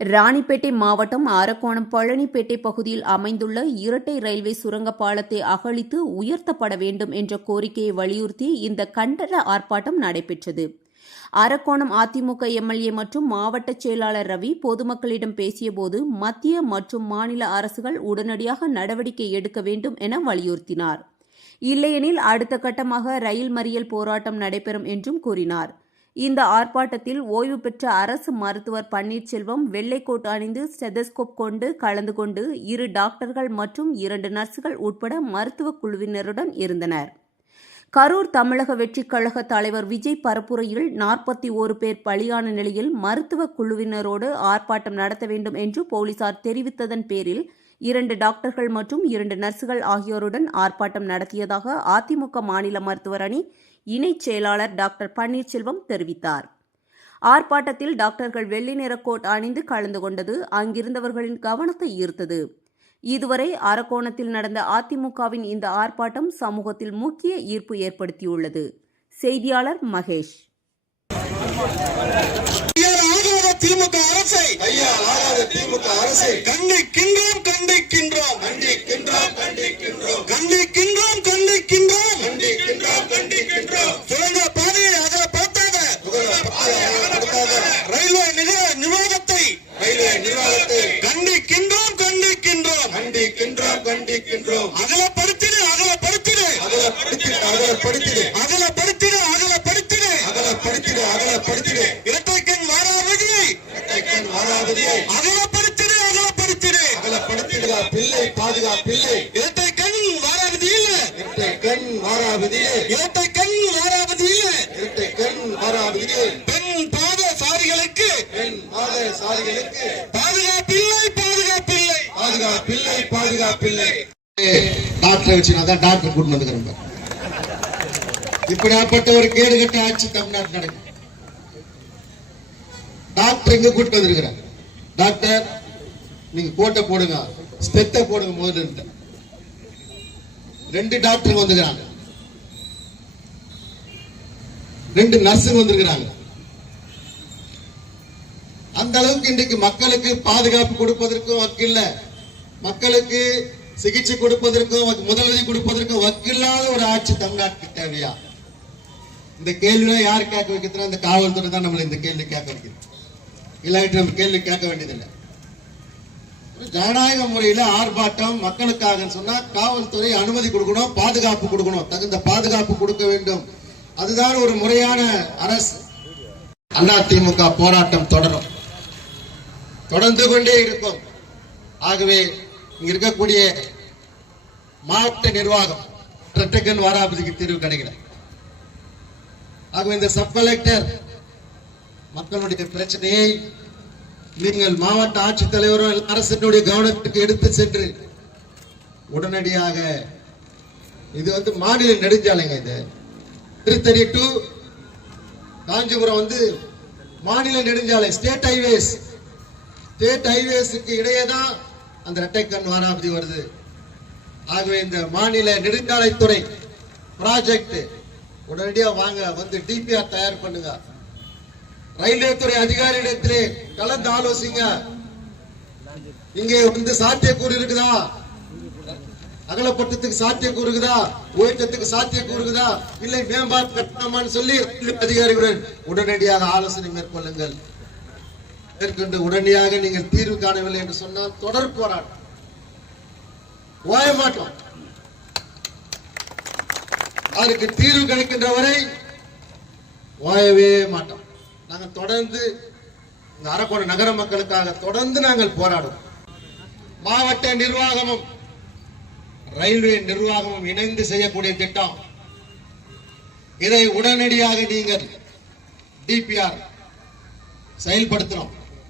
ராணிப்பேட்டை மாவட்டம் அரக்கோணம் பழனிப்பேட்டை பகுதியில் அமைந்துள்ள இரட்டை ரயில்வே சுரங்க பாலத்தை அகழித்து உயர்த்தப்பட வேண்டும் என்ற கோரிக்கையை வலியுறுத்தி இந்த கண்டன ஆர்ப்பாட்டம் நடைபெற்றது. அரக்கோணம் அதிமுக எம்எல்ஏ மற்றும் மாவட்ட செயலாளர் ரவி பொதுமக்களிடம் பேசியபோது மத்திய மற்றும் மாநில அரசுகள் உடனடியாக நடவடிக்கை எடுக்க வேண்டும் என வலியுறுத்தினார். இல்லையெனில் அடுத்த கட்டமாக ரயில் மறியல் போராட்டம் நடைபெறும் என்றும் கூறினார். இந்த ஆர்ப்பாட்டத்தில் ஓய்வு பெற்ற அரசு மருத்துவர் பன்னீர்செல்வம் வெள்ளைக்கோட் அணிந்து ஸ்டெதஸ்கோப் கொண்டு கலந்து கொண்டு இரு டாக்டர்கள் மற்றும் இரண்டு நர்சுகள் உட்பட மருத்துவ குழுவினருடன் இருந்தனர். கரூர் தமிழக வெற்றிக் கழக தலைவர் விஜய் பரப்புரையில் நாற்பத்தி ஓரு பேர் பலியான நிலையில் மருத்துவ குழுவினரோடு ஆர்ப்பாட்டம் நடத்த வேண்டும் என்று போலீசார் தெரிவித்ததன் பேரில் இரண்டு டாக்டர்கள் மற்றும் இரண்டு நர்சுகள் ஆகியோருடன் ஆர்ப்பாட்டம் நடத்தியதாக அதிமுக மாநில மருத்துவர் அணி இணைச் செயலாளர் டாக்டர் பன்னீர்செல்வம் தெரிவித்தார். ஆர்ப்பாட்டத்தில் டாக்டர்கள் வெள்ளி நிற கோட் அணிந்து கலந்து கொண்டது அங்கிருந்தவர்களின் கவனத்தை ஈர்த்தது. இதுவரை அரக்கோணத்தில் நடந்த அதிமுகவின் இந்த ஆர்ப்பாட்டம் சமூகத்தில் முக்கிய ஈர்ப்பு ஏற்படுத்தியுள்ளது. செய்தியாளர் மகேஷ். திமுக அரசை. ஐயா திமுக அரசை. சுரங்க பாதையை அகலப்படுத்தாத ரயில்வே நிகர நிர்வாகத்தை கண்டிக்கின்றோம் கண்டிக்கின்றோம். கண்டிக்கின்றோம் கண்டிக்கின்றோம். அகலப்படுத்திடு அகலப்படுத்திடு அகலப்படுத்திடு அகலப்படுத்திடு அகலப்படுத்திடு அகலப்படுத்திடு அகலப்படுத்திடு அகலப்படுத்திடு இரட்டைக்கண் மாறாவதியை இரட்டைக்கண் மாறாவதியை அகலப்படுத்திடு அகலப்படுத்திடு அகலப்படுத்திடுக பிள்ளை இரட்டைக்கண் மாறாவதியில் இரட்டைக்கண் மாறாவதியே இரட்டைக்கண் மாறாவதியில் இரட்டைக்கண் மாறாவதியே பெண் பாத சாரிகளுக்கு பெண் பாத சாரிகளுக்கு பாதுகாப்பில்லை. பாதுகாப்பில்லை பாதுகா பிள்ளை பாதுகா பிள்ளை டாக்டரை வச்சு நான் தான் டாக்டர் கூட்டு வந்துக்கிறேன். இப்படியாப்பட்ட ஒரு கேடுகட்ட ஆட்சி தமிழ்நாட்டு நடக்கும் டாக்டர் எங்க கூட்டு வந்திருக்கிறேன் டாக்டர் நீங்க கோட்டை போடுங்க. ஸ்டெத்தை போடுங்க முதல்ல. ரெண்டு டாக்டர் வந்துக்கிறாங்க ரெண்டு நர்ஸுங்க வந்திருக்கிறாங்க. அந்த அளவுக்கு இன்றைக்கு மக்களுக்கு பாதுகாப்பு கொடுப்பதற்கும் வக்கில்ல. மக்களுக்கு சிகிச்சை கொடுப்பதற்கும் முதலுதவி கொடுப்பதற்கும் வக்கில்லாத ஒரு ஆட்சி தமிழ்நாட்டுக்கு தேவையா? இந்த கேள்வியை யார் கேட்க வைக்கிறதுனா இந்த காவல்துறை தான் நம்மளை இந்த கேள்வி கேட்க வைக்கிறது. இல்லாட்டி நம்ம கேள்வி கேட்க வேண்டியதில்லை. ஜனநாயக முறையில ஆர்ப்பாட்டம் மக்களுக்காக சொன்னா காவல்துறை அனுமதி கொடுக்கணும் பாதுகாப்பு கொடுக்கணும். தகுந்த பாதுகாப்பு கொடுக்க வேண்டும். அதுதான் ஒரு முறையான அரசு. அதிமுக போராட்டம் தொடரும். தொடர்ந்து கொண்டே இருக்கும். ஆகவே இங்க இருக்கக்கூடிய மாவட்ட நிர்வாகம் ரெட்டகன் வாராபதிக்கு தீர்வு கிடைக்கல. ஆகவே இந்த சப் கலெக்டர் மக்களுடைய பிரச்சனையை நீங்கள் மாவட்ட ஆட்சித்தலைவரும் அரசினுடைய கவனத்துக்கு எடுத்து சென்று உடனடியாக இது வந்து மாநில நெடுஞ்சாலைங்க இது. திருத்தணி டு காஞ்சிபுரம் வந்து மாநில நெடுஞ்சாலை ஸ்டேட் ஹைவேஸ் ஸ்டேட் ஹைவேஸுக்கு இடையே தான் அந்த ரெட்டைக்கண் வாராபதி வருது. ஆகவே இந்த மாநில நெடுஞ்சாலைத்துறை ப்ராஜெக்ட் உடனடியாக வாங்க வந்து டிபிஆர் தயார் பண்ணுங்க. ரயில்வே துறை அதிகாரியிடத்திலே கலந்து ஆலோசிங்க. இங்கே வந்து சாத்தியக்கூறு இருக்குதா? அகலப்பட்டத்துக்கு சாத்தியக்கூறு இருக்குதா? உயர்த்தத்துக்கு சாத்தியக்கூறு இருக்குதா? இல்லை மேம்பாடு கட்டணமான்னு சொல்லி அதிகாரிகளுடன் உடனடியாக ஆலோசனை மேற்கொள்ளுங்கள். மேற்கொண்டு உடனடியாக நீங்கள் தீர்வு காணவில்லை என்று சொன்னால் தொடர் போராட்டம். ஓய மாட்டோம் அதற்கு தீர்வு கிடைக்கின்ற வரை ஓயவே மாட்டோம். நாங்கள் தொடர்ந்து இந்த அரக்கோண நகர மக்களுக்காக தொடர்ந்து நாங்கள் போராடுவோம். மாவட்ட நிர்வாகமும் ரயில்வே நிர்வாகமும் இணைந்து செய்யக்கூடிய திட்டம். இதை உடனடியாக நீங்கள் டிபிஆர் செயல்படுத்தணும்